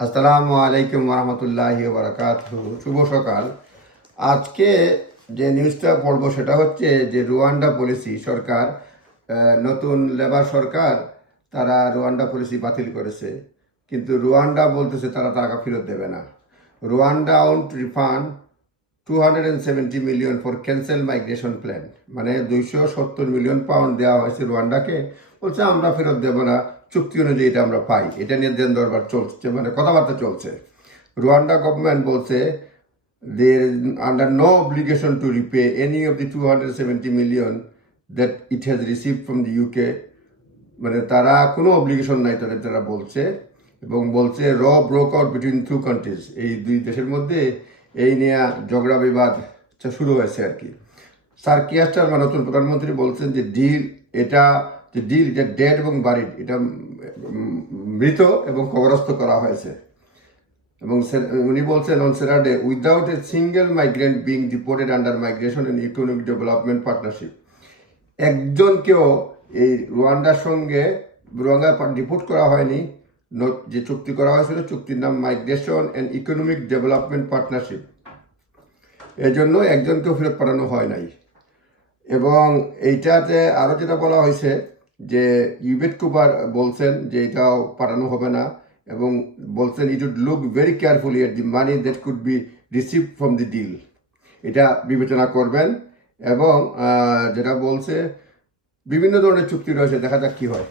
আসসালামু আলাইকুম রহমতুল্লাহি বারাকাতুহু। শুভ সকাল। আজকে যে নিউজটা পড়বো সেটা হচ্ছে যে রুয়ান্ডা পলিসি সরকার, নতুন লেবার সরকার, তারা রুয়ান্ডা পলিসি বাতিল করেছে। কিন্তু রুয়ান্ডা বলতেছে তারা টাকা ফেরত দেবে না। Rwanda won't refund 270 million for cancel migration plan, মানে 270 মিলিয়ন পাউন্ড দেওয়া হয়েছে রুয়ান্ডাকে। বলছে আমরা ফেরত দেবো না, চুক্তি অনুযায়ী এটা আমরা পাই। এটা নিয়ে দেন দরবার চলছে, মানে কথাবার্তা চলছে। রুয়ান্ডা গভর্নমেন্ট বলছে there is under no obligation to repay any of the 270 million that it has received from the UK, মানে তারা কোনো অব্লিগেশন নাই তাদের, তারা বলছে। এবং বলছে war broke out between two countries, এই দুই দেশের মধ্যে এই নিয়ে ঝগড়া বিবাদ শুরু হয়েছে আর কি। স্যার কিয়ার স্টারমার নতুন প্রধানমন্ত্রী বলছেন যে এটা এটা ডেড এবং বারিড, এটা মৃত এবং কবরস্থ করা হয়েছে। এবং উনি বলছেন on Saturday, without a single migrant being deported under migration and economic development partnership, একজনকেও এই রুয়ান্ডার সঙ্গে ডিপোর্ট করা হয়নি। যে চুক্তি করা হয়েছিল, চুক্তির নাম migration and economic development partnership, এজন্য একজনকেও ফেরত পাঠানো হয় নাই। এবং এইটাতে আরও যেটা বলা হয়েছে যে ইউবেট কুপার বলছেন যে এটাও পাঠানো হবে না, এবং বলছেন it would look very carefully at the money that could be receive from the deal, এটা বিবেচনা করবেন। এবং যেটা বলছে বিভিন্ন ধরনের চুক্তি রয়েছে, দেখা যাক কী হয়।